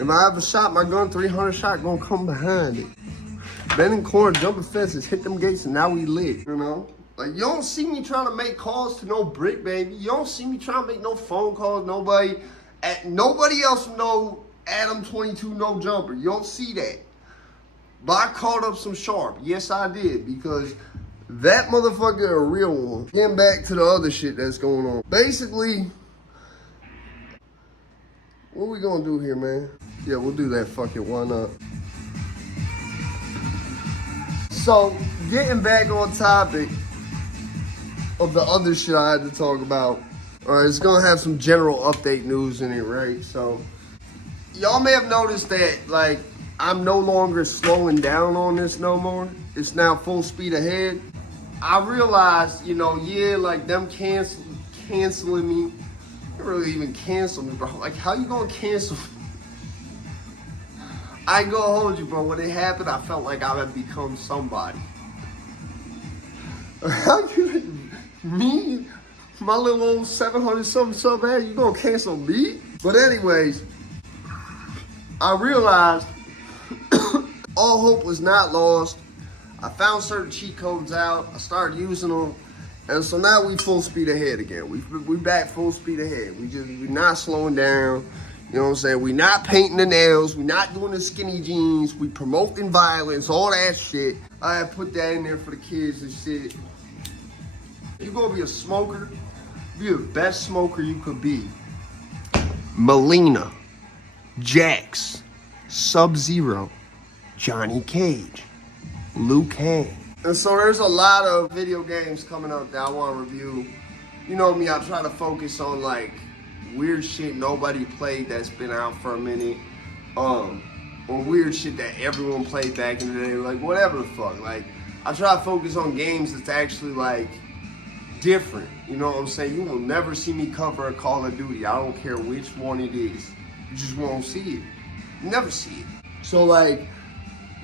If I ever shot my gun, 300 shot gonna come behind it. Bending corners, jumping fences, hit them gates, and now we lit, you know? Like, you don't see me trying to make calls to no brick, baby. You don't see me trying to make no phone calls, nobody else know Adam 22 no jumper. You don't see that. But I called up some sharp. Yes, I did, because that motherfucker a real one. Getting back to the other shit that's going on. Basically, what we gonna do here, man? Yeah, we'll do that. Fuck it, why not? So, getting back on topic of the other shit I had to talk about. All right, it's gonna have some general update news in it, right? So, y'all may have noticed that, like, I'm no longer slowing down on this no more. It's now full speed ahead. I realized, you know, yeah, like them canceling me. They really even cancel me, bro. Like, how you gonna cancel me? I ain't gonna hold you, bro. When it happened, I felt like I had become somebody. How you, me, my little old 700 something sub ad, you gonna cancel me? But anyways, I realized all hope was not lost. I found certain cheat codes out. I started using them. And so now we full speed ahead again. We back full speed ahead. We not slowing down. You know what I'm saying? We not painting the nails. We not doing the skinny jeans. We promoting violence, all that shit. I had put that in there for the kids and shit. You gonna be a smoker, be the best smoker you could be. Melina, Jax, Sub-Zero, Johnny Cage, Liu Kang. And so there's a lot of video games coming up that I want to review. You know me, I try to focus on like weird shit nobody played that's been out for a minute. Or weird shit that everyone played back in the day, like whatever the fuck. Like, I try to focus on games that's actually like different. You know what I'm saying? You will never see me cover a Call of Duty. I don't care which one it is. You just won't see it. You never see it. So like,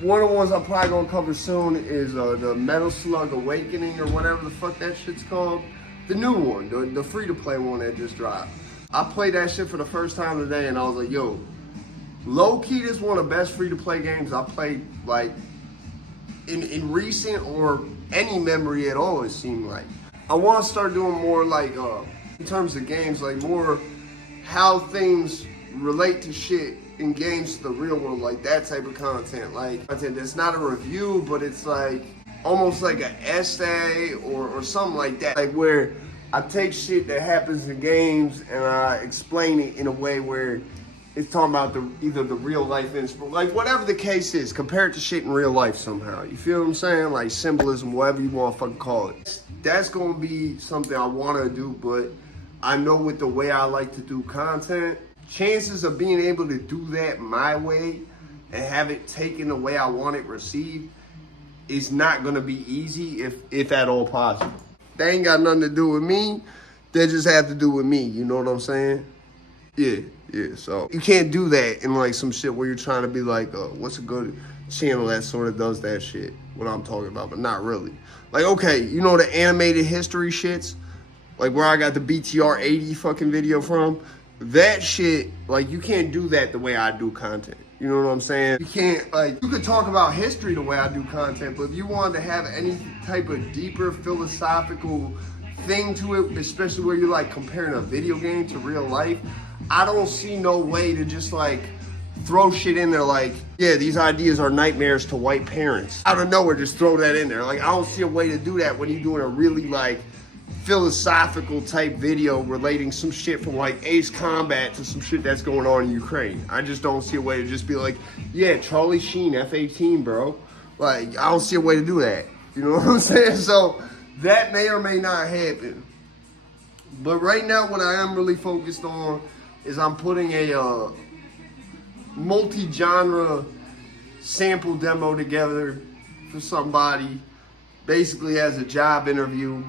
one of the ones I'm probably gonna cover soon is the Metal Slug Awakening or whatever the fuck that shit's called. The new one, the free-to-play one that just dropped. I played that shit for the first time today and I was like, yo, low-key, this is one of the best free-to-play games I played, like, in recent or any memory at all, it seemed like. I want to start doing more, like, in terms of games, like, more how things relate to shit in games to the real world, like that type of content. Like, content that's not a review, but it's like, almost like an essay or something like that. Like, where I take shit that happens in games and I explain it in a way where it's talking about either the real life inspiration, like whatever the case is, compare it to shit in real life somehow. You feel what I'm saying? Like symbolism, whatever you want to fucking call it. That's gonna be something I want to do, but I know with the way I like to do content, chances of being able to do that my way and have it taken the way I want it received is not gonna be easy, if at all possible. They ain't got nothing to do with me. They just have to do with me. You know what I'm saying? Yeah. So you can't do that in like some shit where you're trying to be like, what's a good channel that sort of does that shit? What I'm talking about, but not really. Like, okay, you know the animated history shits, like where I got the BTR 80 fucking video from. That shit, like, you can't do that the way I do content. You know what I'm saying? You can't, like, you could talk about history the way I do content, but if you wanted to have any type of deeper philosophical thing to it, especially where you're, like, comparing a video game to real life, I don't see no way to just, like, throw shit in there like, yeah, these ideas are nightmares to white parents. Out of nowhere, just throw that in there. Like, I don't see a way to do that when you're doing a really, like, philosophical type video relating some shit from like Ace Combat to some shit that's going on in Ukraine. I just don't see a way to just be like, yeah, Charlie Sheen, F-18, bro. Like, I don't see a way to do that. You know what I'm saying? So that may or may not happen. But right now, what I am really focused on is I'm putting a multi-genre sample demo together for somebody, basically as a job interview.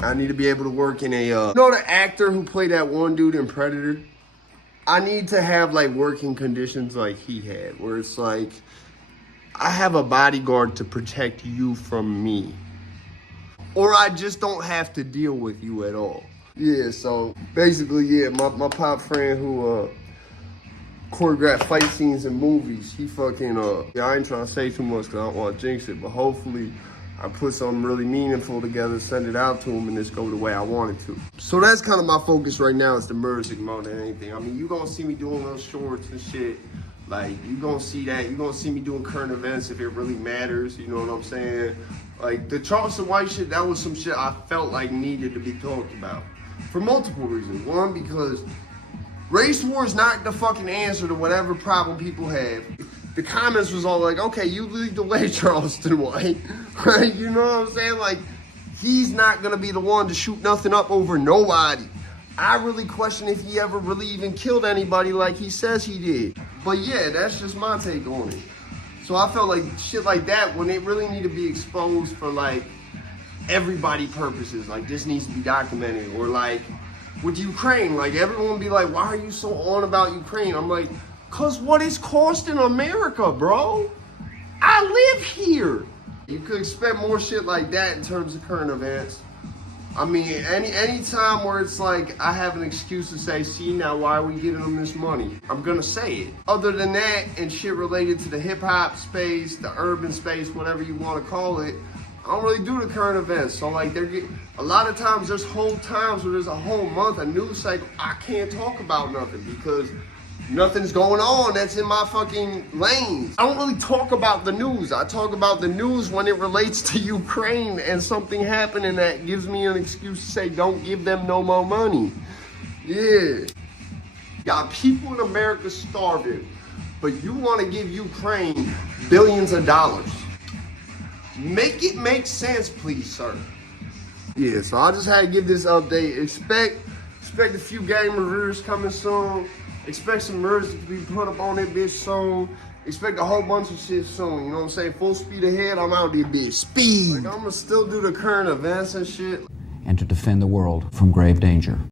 I need to be able to work in a, you know the actor who played that one dude in Predator? I need to have like working conditions like he had, where it's like, I have a bodyguard to protect you from me. Or I just don't have to deal with you at all. Yeah, so basically, yeah, my pop friend who choreographed fight scenes in movies. He fucking, yeah, I ain't trying to say too much because I don't want to jinx it, but hopefully I put something really meaningful together, send it out to him, and this go the way I want it to. So that's kind of my focus right now, is the music more than anything. I mean, you gonna see me doing little shorts and shit. Like, you gonna see that. You gonna see me doing current events if it really matters, you know what I'm saying? Like, the Charleston White shit, that was some shit I felt like needed to be talked about. For multiple reasons. One, because race war is not the fucking answer to whatever problem people have. The comments was all like, okay, you lead the way, Charleston White. Right? You know what I'm saying? Like, he's not gonna be the one to shoot nothing up over nobody. I really question if he ever really even killed anybody like he says he did. But yeah, that's just my take on it. So I felt like shit like that, when it really need to be exposed for like everybody purposes, like this needs to be documented. Or like with Ukraine, like everyone be like, why are you so on about Ukraine? I'm like, cause what it's costing America, bro. I live here. You could expect more shit like that in terms of current events. I mean, any time where it's like I have an excuse to say, see, now why are we giving them this money? I'm gonna say it. Other than that, and shit related to the hip hop space, the urban space, whatever you want to call it, I don't really do the current events. So like, a lot of times there's whole times where there's a whole month, a news cycle, I can't talk about nothing because nothing's going on that's in my fucking lanes. I don't really talk about the news. I talk about the news when it relates to Ukraine and something happening that gives me an excuse to say, don't give them no more money. Yeah. Got people in America starving, but you want to give Ukraine billions of dollars. Make it make sense, please, sir. Yeah, so I just had to give this update. Expect a few game reviews coming soon. Expect some merch to be put up on that bitch soon. Expect a whole bunch of shit soon. You know what I'm saying? Full speed ahead. I'm out there, bitch. Speed. Like, I'm gonna still do the current events and shit. And to defend the world from grave danger.